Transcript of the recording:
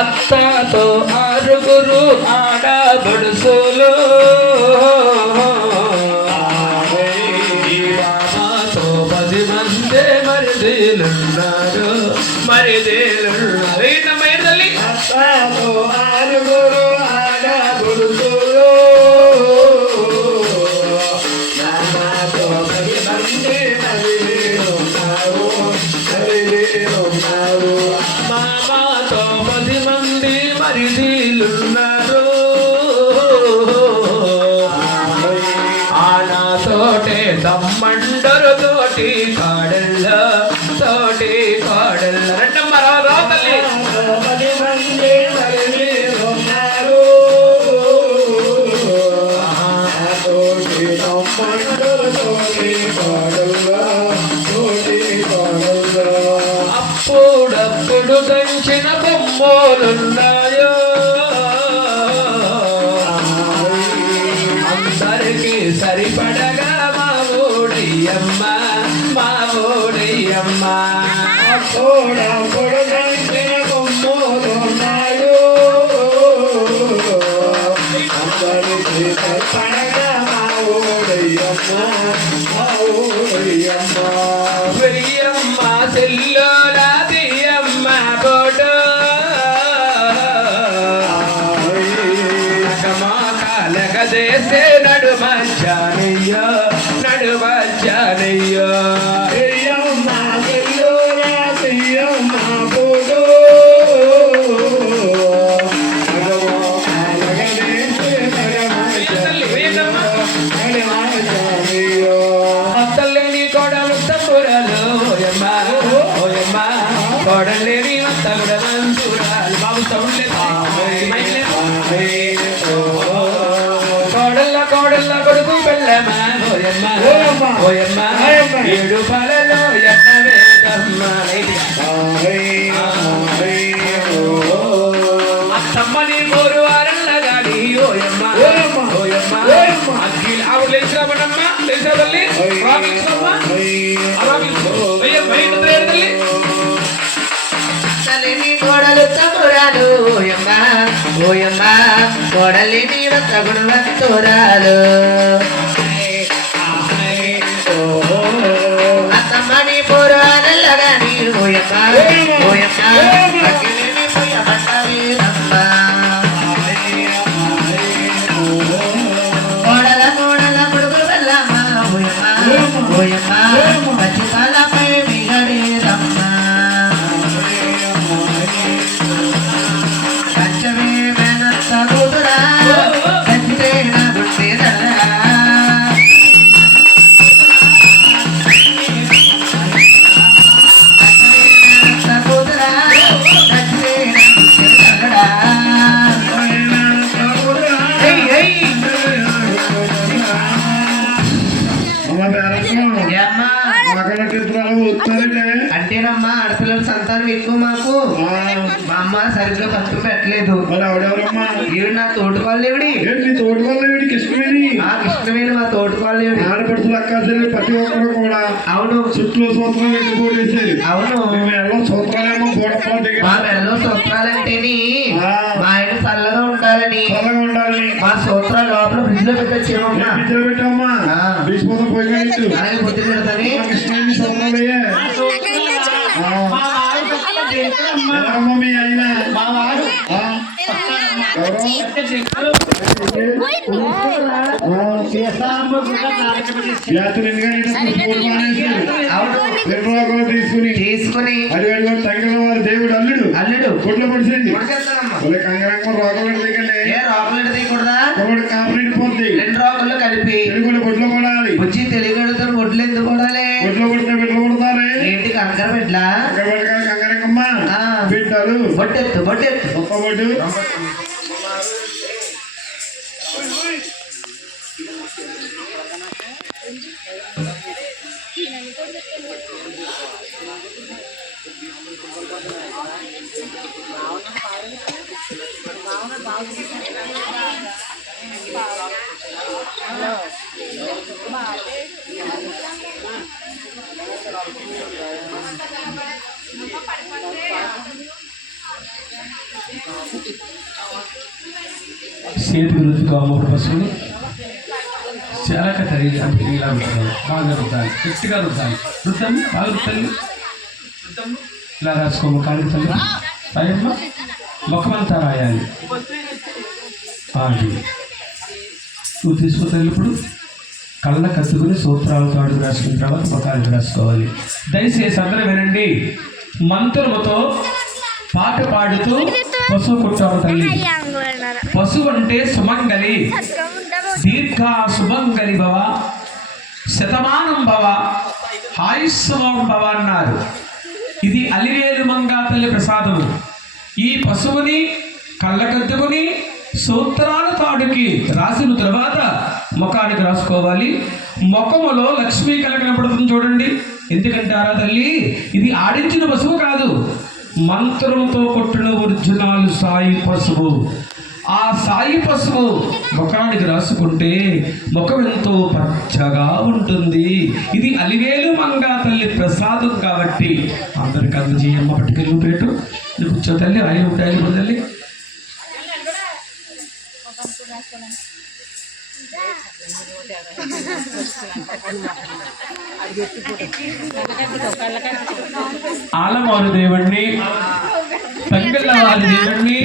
అత్తతో ఆరుగురు ఆడబడుసులు రామాతో 10 మంది మరిదేలున్నారు తల్లి. అత్తతో ఆరుగురు ఆడబడుసులు రామాతో 10 మంది మరిదేలున్నారు మామాతో 10 మంది మరిదీలున్నారు. ఆనాతోటే తమ్మండరు తోటి కాడల్ల రెండమ్మ రావు తల్లి. 10 మంది మరిదేలున్నారు తోటి తమ్మండరు తోటి కాడల్ల అప్పుడప్పుడు దంచిన బొమ్మలున్నాయో అందరికి సరిపడగా మావోడయ్యమ్మ అప్పుడప్పుడు దంచిన బొమ్మలున్నాయో అందరికి సరిపడగా మావోడయ్యమ్మ వెయ్యమ్మ సెల్లోలా తీయమ్మ బోడు కలగదేసే నడుమచ్చానయ్యో అత్తలేని కొడలు తప్పురాలు కొడలేని వత్తగుడ మంతురాలు బాబు సౌండ్ కోడల్ల కొడుకు పెళ్ళమా ఓయమ్మ 7 పలలో ఎన్న వేదమ్మ అత్తమ్మని 3 వారల్ల గాని ఓయమ్మ అఖిల ఆవు లేచామనమ్మ లేచా తల్లి తల్లిని కోడలు తమ్మురాలు ఓయమ్మ కోడలిని గుణవంతురాలు అత్తమ్మని పురాణల్లగాని ఓయమ్మ అగ్గిలిని పుయ్యమంటవేరమ్మ కోడల కొడుకు వెళ్ళమ్మ ఓయమ్మ పచ్చిపాలపై మిగడేరమ్మ పంచమే మేనత్త కూతురా పంచితే నా గుండెదరా అంటేనమ్మా ఆడపిల్లల సంతానం ఎక్కువ మాకు మా అమ్మ సరిగ్గా పసుపు పెట్టలేదు. ఈవిడ నా తోటకోళ్ళేవిడి కృష్ణవేణి మా తోటకోళ్ళేవిడి ఆడపడుతులు అక్క ప్రతి ఒక్కరు కూడా అవును చుట్టూ సూత్రాలు పెట్టుకోలేసారు. అవును సూత్రాలేమో మా మెడలో సూత్రాలంటేని మా ఆయన చల్లగా ఉండాలని మా సూత్రాలు లోపల ఫ్రిడ్జ్ లో పెట్టమ్మా అలాగే బుద్ధి పెడతాని తీసుకుని దేవుడు అల్లుడు కొట్లో పడిసండి కంగరంగ రోగలు రోగలు తీయకూడదా కాపరేట్ పోతుంది 2 రోగల్లో కలిపి కొట్లో పడాలి బుజ్జి తెలియగలుగుతా ఒడ్లు ఎందుకు కొడాలి కొట్లో కొడితే బిడ్డలు కొడతారే ఏంటి కంకర బిడ్డలా కంగరంగమ్మ బిడ్డలు బొట్టెత్తు ఒక్క బొట్టు బాగుంది చేతికి రుద్దుకో అమ్మవారి పసుపుని చాలా తల్లి అంటే ఇలా రుద్దాలి, బాగా రుద్దాలి, గట్టిగా రుద్దాలి, రుద్దండి బాగా రుద్దండి, రుద్దండి ఇలా రాసుకోమ్మ కాళ్ళకి తల్లి రాయమ్మ, ముఖమంతా రాయాలి. అది నువ్వు తీసుకుని ఇప్పుడు కళ్ళ కత్తుకుని సూత్రాలతో అడుగు రాసుకున్న తర్వాత ముఖానికి రాసుకోవాలి. దయచేసి అందరూ వినండి. మంత్రముతో పాట పాడుతూ పశువు కుట్టారు తల్లి. పశువు అంటే సుమంగలి, దీర్ఘ శుభంగలి భవ, శతమానం భవ, ఆయుష్మాం భవ అన్నారు. ఇది అలివేలు మంగా తల్లి ప్రసాదము. ఈ పశువుని కళ్ళకద్దుకుని సూత్రాల తాడుకి రాసిన తర్వాత ముఖానికి రాసుకోవాలి. ముఖములో లక్ష్మీ కనపడుతుంది చూడండి. ఎందుకంటారా తల్లి, ఇది ఆడించిన పశువు కాదు, మంత్రంతో కొట్టిన ఒరిజినల్ సాయి పశువు. ఆ సాయి పశువు ముఖానికి రాసుకుంటే ముఖం ఎంతో పచ్చగా ఉంటుంది. ఇది అలివేలు మంగా తల్లి ప్రసాదం కాబట్టి అందరికి అందజేయమ్మ. పట్టుకెళ్ళి పేటు కూర్చో తల్లి, ఆయన ఉంటాయి తల్లి. ఆలమూరు దేవుణ్ణి, తంగళ్ళవారి దేవుణ్ణి,